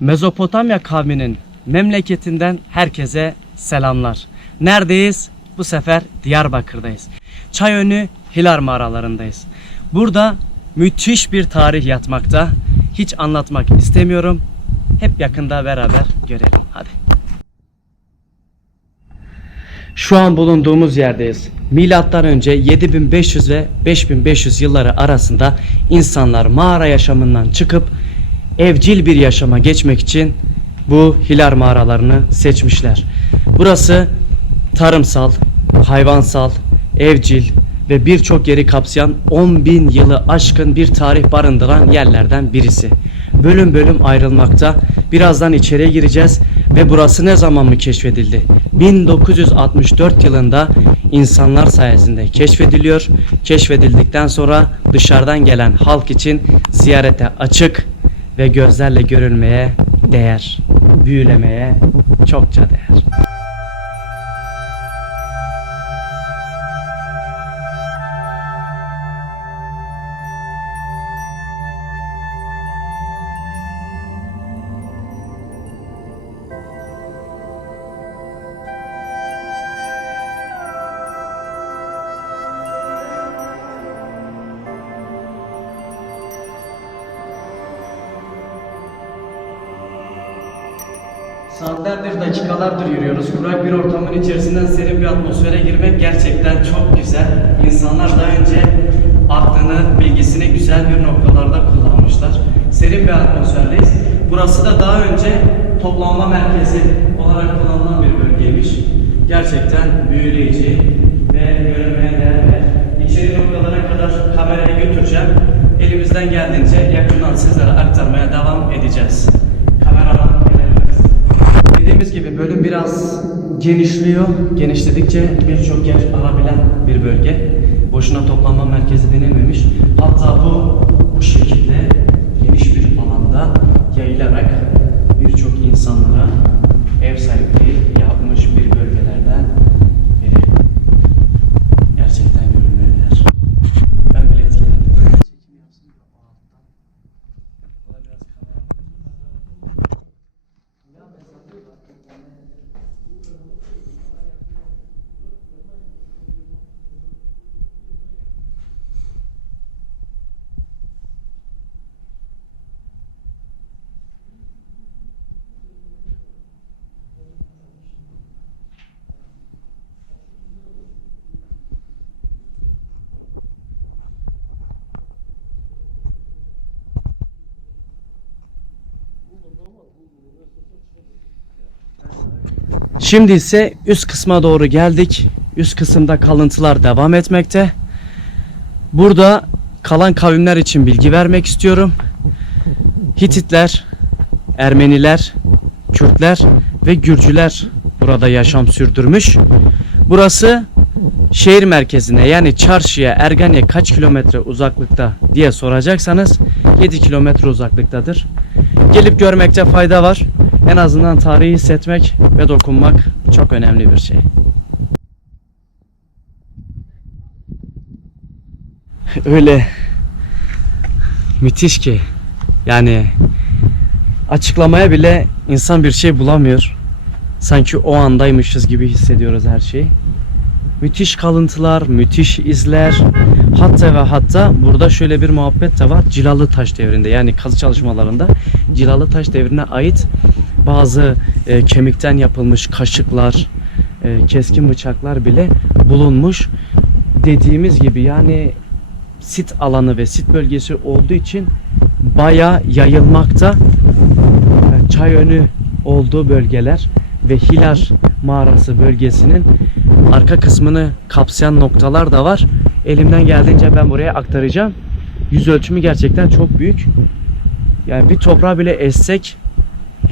Mezopotamya kavminin memleketinden herkese selamlar. Neredeyiz? Bu sefer Diyarbakır'dayız. Çayönü Hilar mağaralarındayız. Burada müthiş bir tarih yatmakta. Hiç anlatmak istemiyorum. Hep yakında beraber görelim. Hadi. Şu an bulunduğumuz yerdeyiz. Milattan önce 7500 ve 5500 yılları arasında insanlar mağara yaşamından çıkıp evcil bir yaşama geçmek için bu Hilar mağaralarını seçmişler. Burası tarımsal, hayvansal, evcil ve birçok yeri kapsayan 10 bin yılı aşkın bir tarih barındıran yerlerden birisi. Bölüm bölüm ayrılmakta. Birazdan içeriye gireceğiz ve burası ne zaman mı keşfedildi? 1964 yılında insanlar sayesinde keşfediliyor. Keşfedildikten sonra dışarıdan gelen halk için ziyarete açık ve gözlerle görülmeye değer. Büyülemeye çokça değer. Saatlerdir, dakikalardır yürüyoruz. Kurak bir ortamın içerisinden serin bir atmosfere girmek gerçekten çok güzel. İnsanlar daha önce aklını, bilgisini güzel bir noktalarda kullanmışlar. Serin bir atmosferdeyiz. Burası da daha önce toplanma merkezi olarak kullanılan bir bölgeymiş. Gerçekten büyüleyici ve görülmeye değer. İçeri noktalara kadar kamerayı götüreceğim. Elimizden geldiğince yakından sizlere aktarmaya devam edeceğiz. Dediğimiz gibi bölüm biraz genişliyor. Genişledikçe birçok yer alabilen bir bölge. Boşuna toplanma merkezi denilmemiş. Hatta bu bu şekilde geniş bir alanda yayılarak birçok insanlara ev sahipliği yapmış bir bölgelerden biri. Gerçekten görülmeye değer. Ben bile etkilendim. Çekim yapsın diyor o alttan. Buna biraz kamera Şimdi ise üst kısma doğru geldik. Üst kısımda kalıntılar devam etmekte. Burada kalan kavimler için bilgi vermek istiyorum. Hititler, Ermeniler, Kürtler ve Gürcüler burada yaşam sürdürmüş. Burası şehir merkezine yani çarşıya Ergane kaç kilometre uzaklıkta diye soracaksanız 7 kilometre uzaklıktadır. Gelip görmekte fayda var. En azından tarihi hissetmek ve dokunmak çok önemli bir şey. Öyle müthiş ki yani açıklamaya bile insan bir şey bulamıyor. Sanki o andaymışız gibi hissediyoruz her şeyi. Müthiş kalıntılar, müthiş izler. Hatta ve hatta burada şöyle bir muhabbet de var. Cilalı taş devrinde yani kazı çalışmalarında Cilalı taş devrine ait bazı e, kemikten yapılmış kaşıklar, e, keskin bıçaklar bile bulunmuş. Dediğimiz gibi yani sit alanı ve sit bölgesi olduğu için baya yayılmakta. Yani çay önü olduğu bölgeler ve Hilar mağarası bölgesinin arka kısmını kapsayan noktalar da var. Elimden geldiğince ben buraya aktaracağım. Yüz ölçümü gerçekten çok büyük. Yani bir toprağı bile essek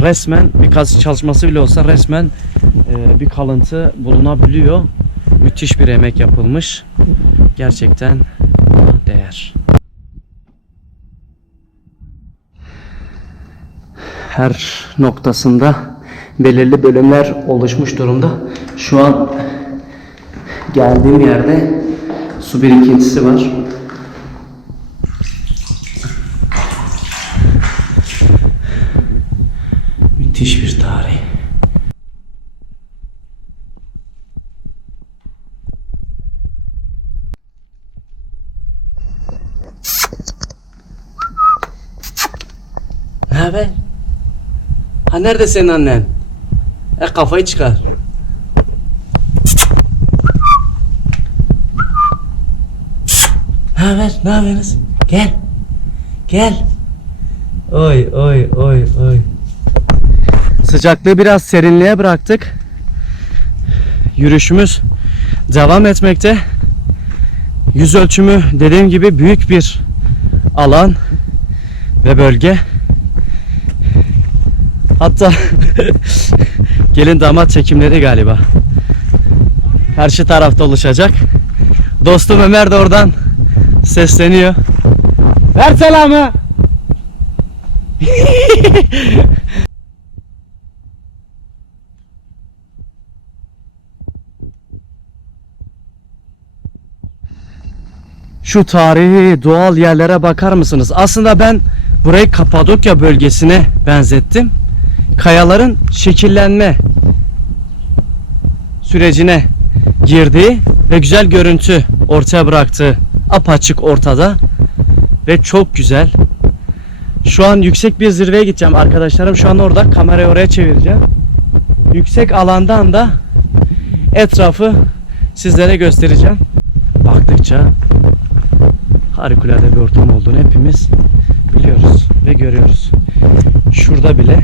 resmen bir kazı çalışması bile olsa resmen e, bir kalıntı bulunabiliyor. Müthiş bir emek yapılmış. Gerçekten değer. Her noktasında belirli bölümler oluşmuş durumda. Şu an geldiğim yerde su birikintisi var. Müthiş bir tarih. Ne haber? Ha nerede senin annen? E kafayı çıkar. Ne haber? Ne yapıyorsunuz? Gel. Gel. Oy oy oy oy. Sıcaklığı biraz serinliğe bıraktık. Yürüyüşümüz devam etmekte. Yüz ölçümü dediğim gibi büyük bir alan ve bölge. Hatta gelin damat çekimleri galiba. Karşı tarafta oluşacak. Dostum Ömer de oradan sesleniyor. Ver selamı. Şu tarihi doğal yerlere bakar mısınız? Aslında ben burayı Kapadokya bölgesine benzettim. Kayaların şekillenme sürecine girdiği ve güzel görüntü ortaya bıraktığı apaçık ortada ve çok güzel. Şu an yüksek bir zirveye gideceğim arkadaşlarım. Şu an orada kamerayı oraya çevireceğim. Yüksek alandan da etrafı sizlere göstereceğim. Baktıkça harikulade bir ortam olduğunu hepimiz biliyoruz ve görüyoruz. Şurada bile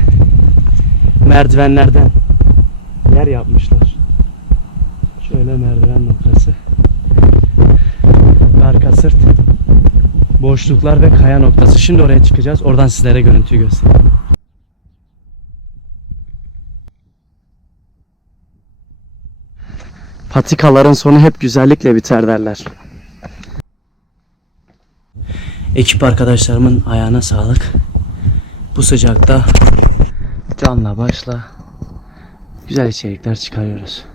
merdivenlerden yer yapmışlar. Şöyle merdiven. Arka sırt. Boşluklar ve kaya noktası. Şimdi oraya çıkacağız. Oradan sizlere görüntüyü göstereyim. Patikaların sonu hep güzellikle biter derler. Ekip arkadaşlarımın ayağına sağlık. Bu sıcakta canla başla güzel içerikler çıkarıyoruz.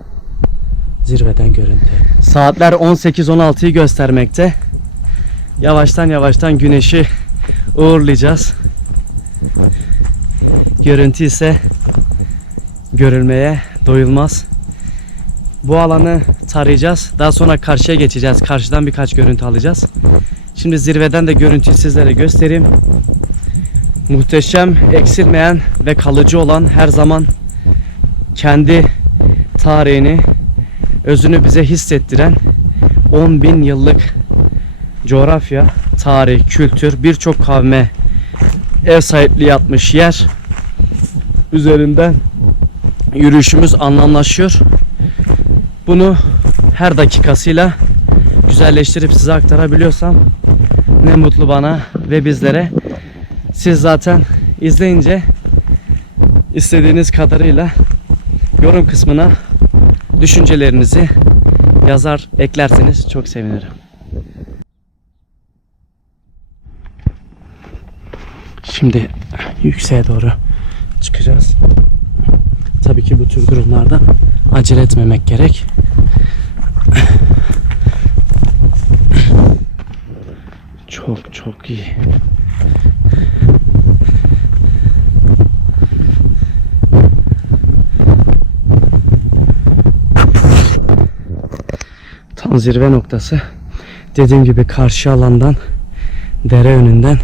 Zirveden görüntü. Saatler 18-16'yı göstermekte. Yavaştan yavaştan güneşi uğurlayacağız. Görüntü ise görülmeye doyulmaz. Bu alanı tarayacağız. Daha sonra karşıya geçeceğiz. Karşıdan birkaç görüntü alacağız. Şimdi zirveden de görüntüyü sizlere göstereyim. Muhteşem, eksilmeyen ve kalıcı olan her zaman kendi tarihini, özünü bize hissettiren 10 bin yıllık coğrafya, tarih, kültür, birçok kavme ev sahipliği yapmış yer üzerinden yürüyüşümüz anlamlaşıyor. Bunu her dakikasıyla güzelleştirip size aktarabiliyorsam ne mutlu bana ve bizlere. Siz zaten izleyince istediğiniz kadarıyla yorum kısmına düşüncelerinizi yazar eklerseniz çok sevinirim. Şimdi yükseğe doğru çıkacağız. Tabii ki bu tür durumlarda acele etmemek gerek. Çok çok iyi. Zirve noktası. Dediğim gibi karşı alandan dere önünden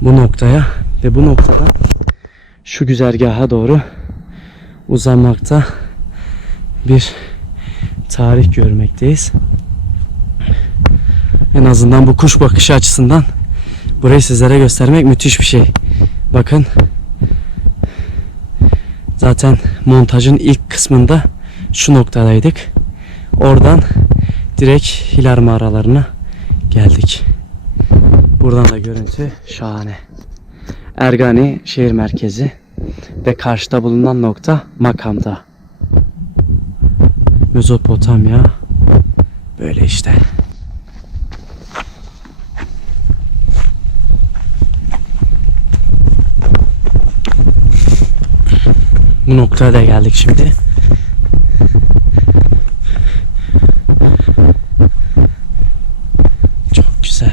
bu noktaya ve bu noktadan şu güzergaha doğru uzanmakta bir tarih görmekteyiz. En azından bu kuş bakışı açısından burayı sizlere göstermek müthiş bir şey. Bakın zaten montajın ilk kısmında şu noktadaydık. Oradan direkt Hilar mağaralarına geldik. Buradan da görüntü şahane. Ergani şehir merkezi ve karşıda bulunan nokta Makam'da. Mezopotamya böyle işte. Bu noktaya da geldik şimdi. Çok güzel.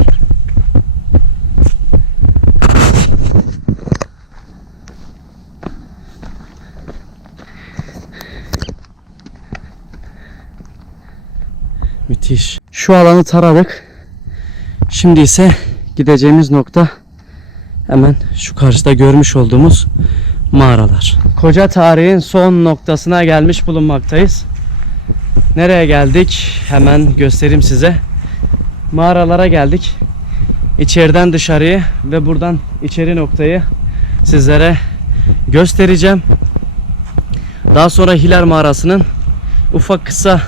Müthiş. Şu alanı taradık. Şimdi ise gideceğimiz nokta Hemen şu karşıda görmüş olduğumuz mağaralar. Koca tarihin son noktasına gelmiş bulunmaktayız. Nereye geldik? Hemen göstereyim size. Mağaralara geldik. İçeriden dışarıyı ve buradan içeri noktayı sizlere göstereceğim. Daha sonra Hilar Mağarası'nın ufak kısa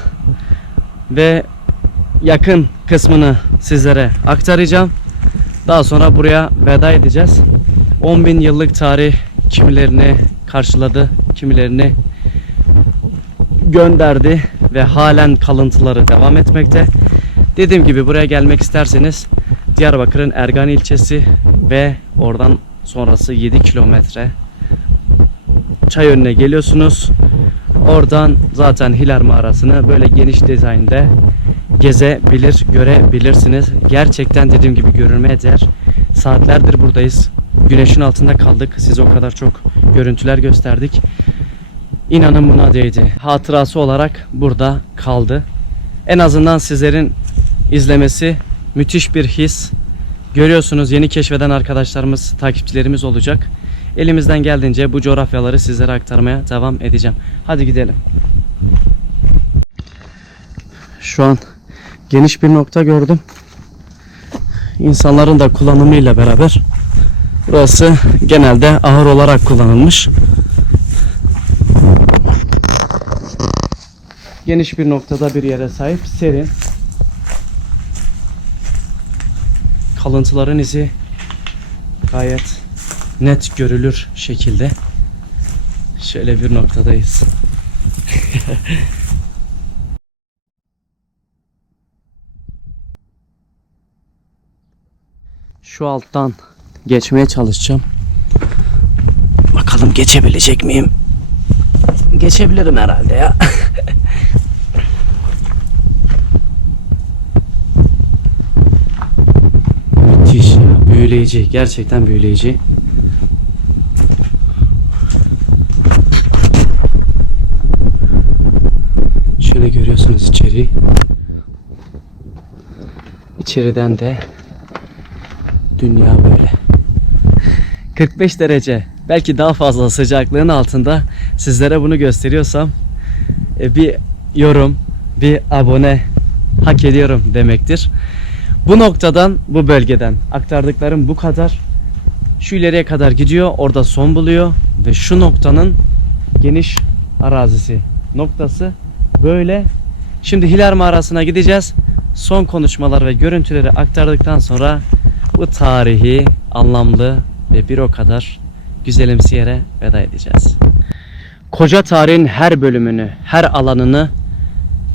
ve yakın kısmını sizlere aktaracağım. Daha sonra buraya veda edeceğiz. 10 bin yıllık tarih kimilerini karşıladı, kimilerini gönderdi ve halen kalıntıları devam etmekte. Dediğim gibi buraya gelmek isterseniz Diyarbakır'ın Ergan ilçesi ve oradan sonrası 7 kilometre çay önüne geliyorsunuz. Oradan zaten Hilar mağarasını böyle geniş dizaynda gezebilir, görebilirsiniz. Gerçekten dediğim gibi görülmeye değer. Saatlerdir buradayız. Güneşin altında kaldık. Size o kadar çok görüntüler gösterdik. İnanın buna değdi. Hatırası olarak burada kaldı. En azından sizlerin izlemesi müthiş bir his. Görüyorsunuz yeni keşfeden arkadaşlarımız, takipçilerimiz olacak. Elimizden geldiğince bu coğrafyaları sizlere aktarmaya devam edeceğim. Hadi gidelim. Şu an geniş bir nokta gördüm. İnsanların da kullanımıyla beraber burası genelde ahır olarak kullanılmış. Geniş bir noktada bir yere sahip, serin. Kalıntıların izi gayet net görülür şekilde. Şöyle bir noktadayız. Şu alttan geçmeye çalışacağım. Bakalım geçebilecek miyim? Geçebilirim herhalde ya. Müthiş ya. Büyüleyici. Gerçekten büyüleyici. Şöyle görüyorsunuz içeriği. İçeriden de dünya böyle. 45 derece belki daha fazla sıcaklığın altında sizlere bunu gösteriyorsam e, bir yorum, bir abone hak ediyorum demektir. Bu noktadan, bu bölgeden aktardıklarım bu kadar. Şu ileriye kadar gidiyor, orada son buluyor ve şu noktanın geniş arazisi noktası böyle. Şimdi Hilar mağarasına gideceğiz. Son konuşmalar ve görüntüleri aktardıktan sonra bu tarihi anlamlı ve bir o kadar güzelimsi yere veda edeceğiz. Koca tarihin her bölümünü, her alanını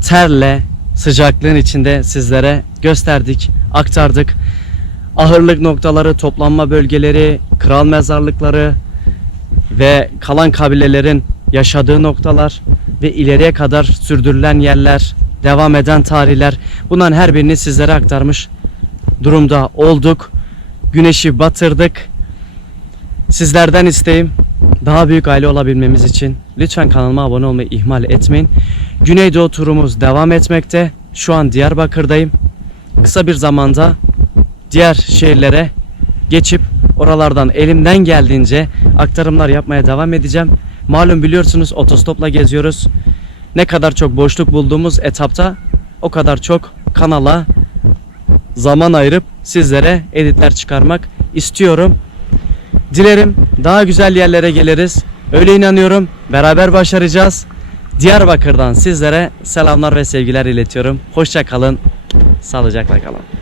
terle, sıcaklığın içinde sizlere gösterdik, aktardık. Ahırlık noktaları, toplanma bölgeleri, kral mezarlıkları ve kalan kabilelerin yaşadığı noktalar ve ileriye kadar sürdürülen yerler, devam eden tarihler bunların her birini sizlere aktarmış durumda olduk. Güneşi batırdık. Sizlerden isteğim daha büyük aile olabilmemiz için lütfen kanalıma abone olmayı ihmal etmeyin. Güneydoğu turumuz devam etmekte. Şu an Diyarbakır'dayım. Kısa bir zamanda diğer şehirlere geçip oralardan elimden geldiğince aktarımlar yapmaya devam edeceğim. Malum biliyorsunuz otostopla geziyoruz. Ne kadar çok boşluk bulduğumuz etapta o kadar çok kanala zaman ayırıp sizlere editler çıkarmak istiyorum. Dilerim daha güzel yerlere geliriz. Öyle inanıyorum. Beraber başaracağız. Diyarbakır'dan sizlere selamlar ve sevgiler iletiyorum. Hoşça kalın. Sağlıcakla kalın.